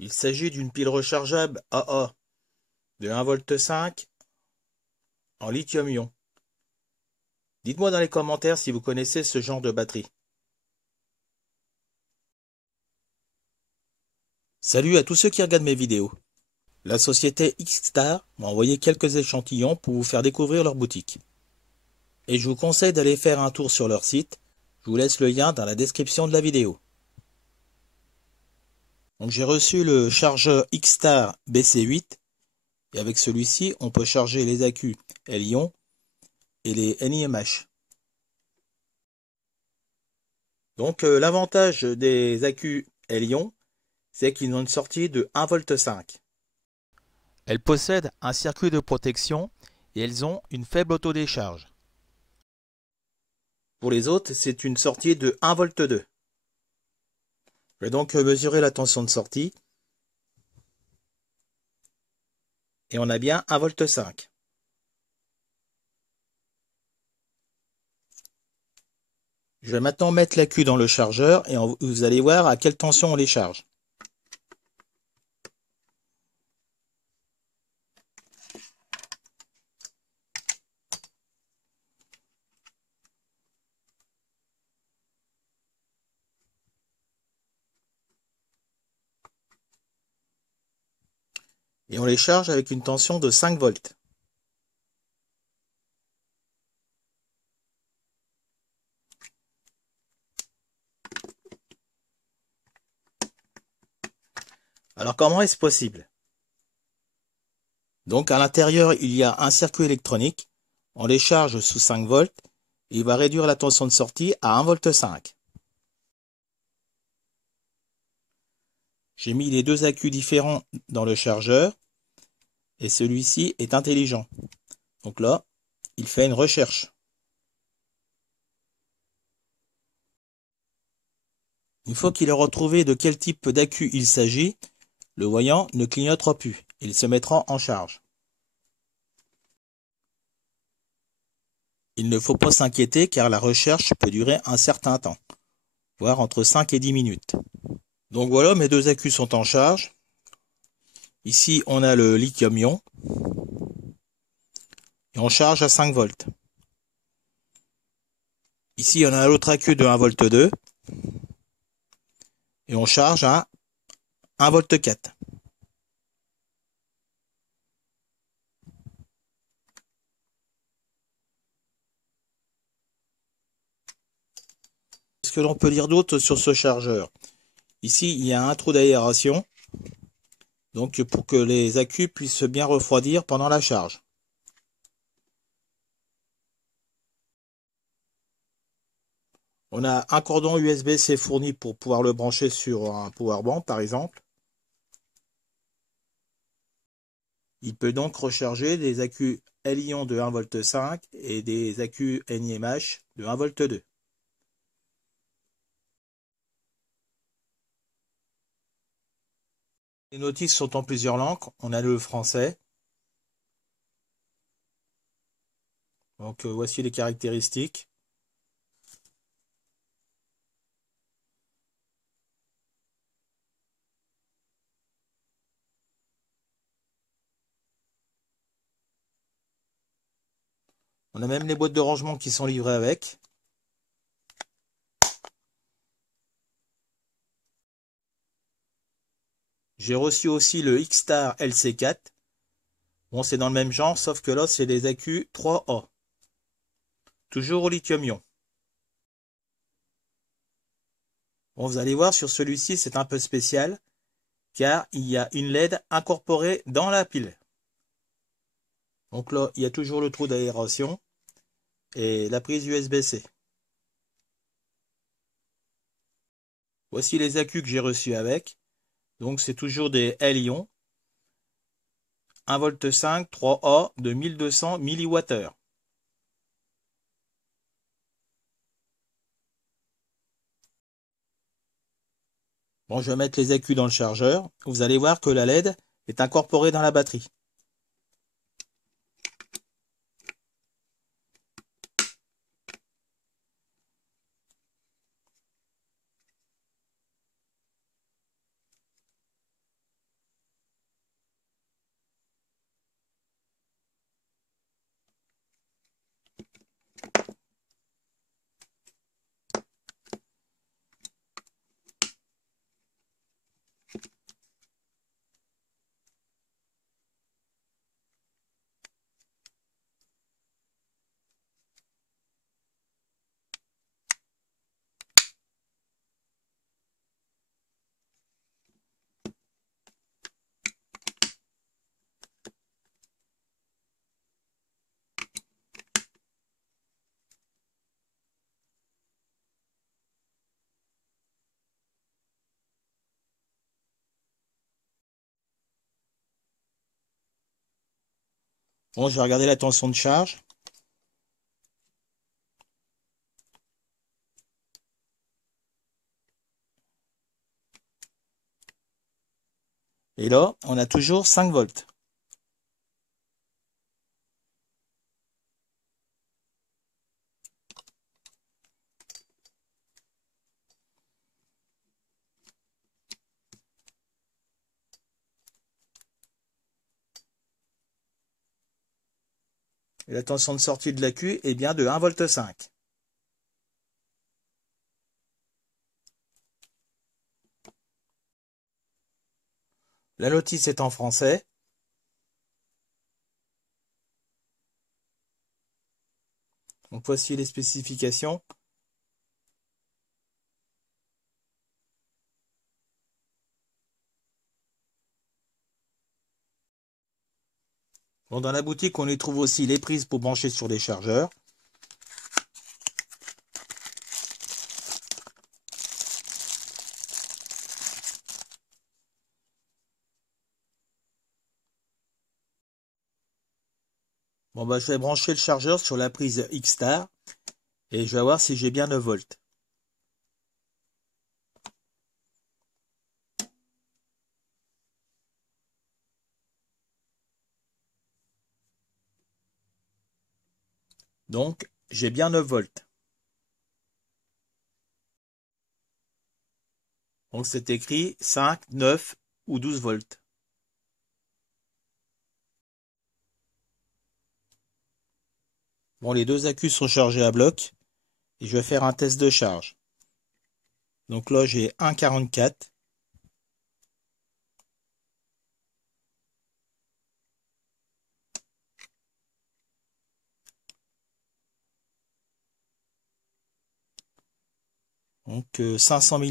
Il s'agit d'une pile rechargeable AA de 1,5 V en lithium-ion. Dites-moi dans les commentaires si vous connaissez ce genre de batterie. Salut à tous ceux qui regardent mes vidéos. La société X-Star m'a envoyé quelques échantillons pour vous faire découvrir leur boutique. Et je vous conseille d'aller faire un tour sur leur site. Je vous laisse le lien dans la description de la vidéo. Donc j'ai reçu le chargeur X-Star BC8 et avec celui-ci on peut charger les accus Li-ion et les NiMH. Donc l'avantage des accus Li-ion, c'est qu'ils ont une sortie de 1,5 V. Elles possèdent un circuit de protection et elles ont une faible autodécharge. Pour les autres, c'est une sortie de 1,2 V. Je vais donc mesurer la tension de sortie. Et on a bien 1,5 V. Je vais maintenant mettre l'accu dans le chargeur et vous allez voir à quelle tension on les charge. Et on les charge avec une tension de 5 volts. Alors comment est-ce possible? Donc à l'intérieur, il y a un circuit électronique. On les charge sous 5 volts. Et il va réduire la tension de sortie à 1,5 V. J'ai mis les deux accus différents dans le chargeur. Et celui-ci est intelligent. Donc là, il fait une recherche. Une fois qu'il a retrouvé de quel type d'accu il s'agit, le voyant ne clignotera plus. Il se mettra en charge. Il ne faut pas s'inquiéter car la recherche peut durer un certain temps, voire entre 5 et 10 minutes. Donc voilà, mes deux accus sont en charge. Ici, on a le lithium-ion et on charge à 5 volts. Ici, on a l'autre accu de 1,2 V et on charge à 1,4 V. Qu'est-ce que l'on peut dire d'autre sur ce chargeur? Ici, il y a un trou d'aération, donc pour que les accus puissent bien refroidir pendant la charge. On a un cordon USB-C fourni pour pouvoir le brancher sur un powerbank par exemple. Il peut donc recharger des accus Li-ion de 1,5 V et des accus NiMH de 1,2 V. Les notices sont en plusieurs langues. On a le français. Donc voici les caractéristiques. On a même les boîtes de rangement qui sont livrées avec. J'ai reçu aussi le X-Star LC4. Bon, c'est dans le même genre, sauf que là, c'est des accus 3A. Toujours au lithium-ion. Bon, vous allez voir, sur celui-ci, c'est un peu spécial, car il y a une LED incorporée dans la pile. Donc là, il y a toujours le trou d'aération et la prise USB-C. Voici les accus que j'ai reçus avec. Donc c'est toujours des Li-ion. 1,5 V 3A de 1200 mWh. Bon, je vais mettre les accus dans le chargeur. Vous allez voir que la LED est incorporée dans la batterie. Bon, je vais regarder la tension de charge. Et là, on a toujours 5 volts. Et la tension de sortie de l'accu est bien de 1,5 V. La notice est en français. Donc voici les spécifications. Bon, dans la boutique, on y trouve aussi les prises pour brancher sur les chargeurs. Bon, bah, je vais brancher le chargeur sur la prise X-Star et je vais voir si j'ai bien 9 volts. Donc, j'ai bien 9 volts. Donc, c'est écrit 5, 9 ou 12 volts. Bon, les deux accus sont chargés à bloc et je vais faire un test de charge. Donc là, j'ai 1,44. Donc 500 mA,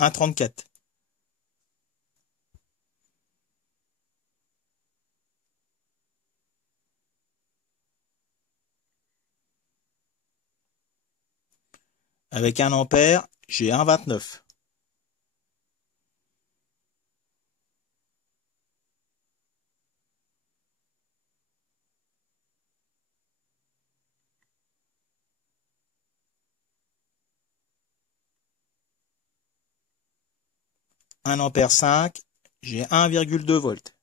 1,34. Avec 1 ampère, j'ai 1,29. Un ampère 5, j'ai 1,2 volts.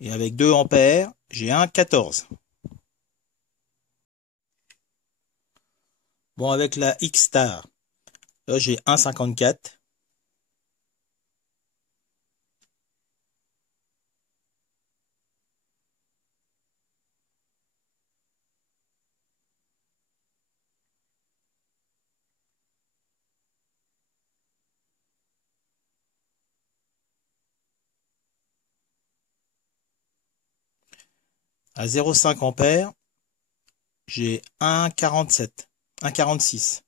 Et avec 2 ampères, j'ai 1,14. Bon, avec la X-Star, là j'ai 1,54. À 0,5 ampères, j'ai 1,47. 1,46.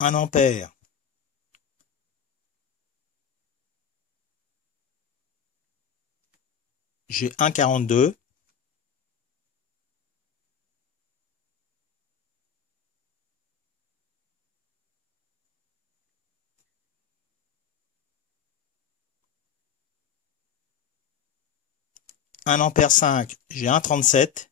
Un ampère, j'ai 1,42. Un ampère 5, j'ai 1,37.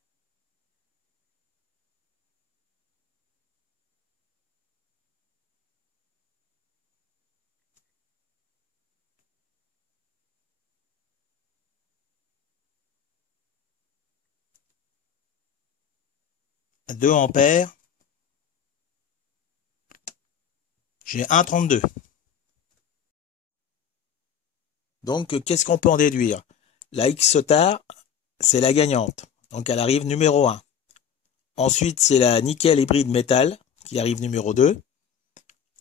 À 2 ampères, j'ai 1,32. Donc, qu'est-ce qu'on peut en déduire? La X-Star, c'est la gagnante. Donc, elle arrive numéro 1. Ensuite, c'est la nickel hybride métal qui arrive numéro 2.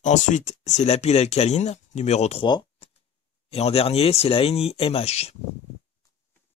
Ensuite, c'est la pile alcaline, numéro 3. Et en dernier, c'est la Eni MH.